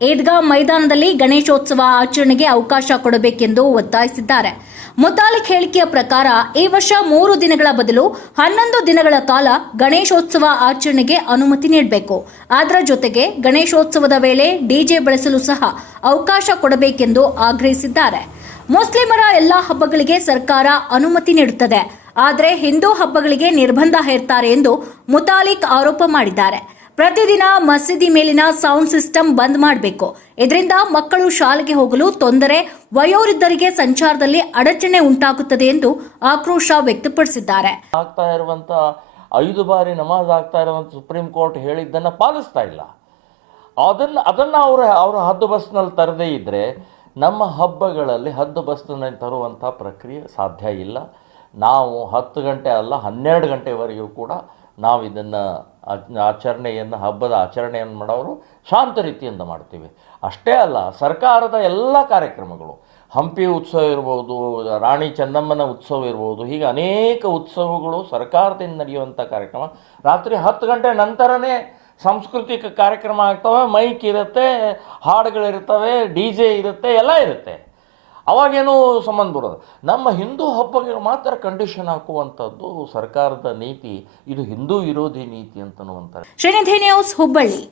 ಈದ್ಗಾ ಮೈದಾನದಲ್ಲಿ ಗಣೇಶೋತ್ಸವ ಆಚರಣೆಗೆ ಅವಕಾಶ ಕೊಡಬೇಕೆಂದು ಒತ್ತಾಯಿಸಿದ್ದಾರೆ. ಮುತಾಲಿಕ್ ಹೇಳಿಕೆಯ ಪ್ರಕಾರ, ಈ ವರ್ಷ ಮೂರು ದಿನಗಳ ಬದಲು ಹನ್ನೊಂದು ದಿನಗಳ ಕಾಲ ಗಣೇಶೋತ್ಸವ ಆಚರಣೆಗೆ ಅನುಮತಿ ನೀಡಬೇಕು. ಅದರ ಜೊತೆಗೆ ಗಣೇಶೋತ್ಸವದ ವೇಳೆ ಡಿಜೆ ಬಳಸಲು ಸಹ ಅವಕಾಶ ಕೊಡಬೇಕೆಂದು ಆಗ್ರಹಿಸಿದ್ದಾರೆ. ಮುಸ್ಲಿಮರ ಎಲ್ಲಾ ಹಬ್ಬಗಳಿಗೆ ಸರ್ಕಾರ ಅನುಮತಿ ನೀಡುತ್ತದೆ. ಆದರೆ ಹಿಂದೂ ಹಬ್ಬಗಳಿಗೆ ನಿರ್ಬಂಧ ಹೇರ್ತಾರೆ ಎಂದು ಮುತಾಲಿಕ್ ಆರೋಪ ಮಾಡಿದ್ದಾರೆ. ಪ್ರತಿದಿನ ಮಸೀದಿ ಮೇಲಿನ ಸೌಂಡ್ ಸಿಸ್ಟಮ್ ಬಂದ್ ಮಾಡಬೇಕು. ಇದರಿಂದ ಮಕ್ಕಳು ಶಾಲೆಗೆ ಹೋಗಲು ತೊಂದರೆ, ವಯೋವೃದ್ಧರಿಗೆ ಸಂಚಾರದಲ್ಲಿ ಅಡಚಣೆ ಉಂಟಾಗುತ್ತದೆ ಎಂದು ಆಕ್ರೋಶ ವ್ಯಕ್ತಪಡಿಸಿದ್ದಾರೆ. ಆಗ್ತಾ ಇರುವಂತ ಐದು ಬಾರಿ ನಮಾಜ್ ಆಗ್ತಾ ಇರುವಂತ ಸುಪ್ರೀಂ ಕೋರ್ಟ್ ಹೇಳಿದ್ದನ್ನ ಪಾಲಿಸ್ತಾ ಇಲ್ಲ. ಅದನ್ನು ಅದನ್ನು ಅವರು, ಅವರ ಹದ್ದು ಬಸ್ನಲ್ಲಿ ತರದೇ ಇದ್ದರೆ ನಮ್ಮ ಹಬ್ಬಗಳಲ್ಲಿ ಹದ್ದು ಬಸ್ನಲ್ಲಿ ತರುವಂಥ ಪ್ರಕ್ರಿಯೆ ಸಾಧ್ಯ ಇಲ್ಲ. ನಾವು ಹತ್ತು ಗಂಟೆ ಅಲ್ಲ, ಹನ್ನೆರಡು ಗಂಟೆವರೆಗೂ ಕೂಡ ನಾವು ಇದನ್ನು ಆಚರಣೆಯನ್ನು, ಹಬ್ಬದ ಆಚರಣೆಯನ್ನು ಮಾಡೋರು ಶಾಂತ ರೀತಿಯಿಂದ ಮಾಡ್ತೀವಿ. ಅಷ್ಟೇ ಅಲ್ಲ, ಸರ್ಕಾರದ ಎಲ್ಲ ಕಾರ್ಯಕ್ರಮಗಳು, ಹಂಪಿ ಉತ್ಸವ ಇರ್ಬೋದು, ರಾಣಿ ಚೆನ್ನಮ್ಮನ ಉತ್ಸವ ಇರ್ಬೋದು, ಹೀಗೆ ಅನೇಕ ಉತ್ಸವಗಳು ಸರ್ಕಾರದಿಂದ ನಡೆಯುವಂಥ ಕಾರ್ಯಕ್ರಮ. ರಾತ್ರಿ ಹತ್ತು ಗಂಟೆ ನಂತರನೇ ಸಾಂಸ್ಕೃತಿಕ ಕಾರ್ಯಕ್ರಮ ಆಗ್ತವೆ, ಮೈಕ್ ಇರುತ್ತೆ, ಹಾಡುಗಳಿರ್ತವೆ, ಡಿ ಜೆ ಇರುತ್ತೆ, ಎಲ್ಲ ಇರುತ್ತೆ. ಅವಾಗೇನೂ ಸಂಬಂಧ ಬರೋದು. ನಮ್ಮ ಹಿಂದೂ ಹಬ್ಬಗೆ ಮಾತ್ರ ಕಂಡೀಷನ್ ಹಾಕುವಂಥದ್ದು ಸರ್ಕಾರದ ನೀತಿ, ಇದು ಹಿಂದೂ ವಿರೋಧಿ ನೀತಿ ಅಂತನ್ನುವಂಥ ಶ್ರೀನಿಧಿ ನ್ಯೂಸ್ ಹುಬ್ಬಳ್ಳಿ.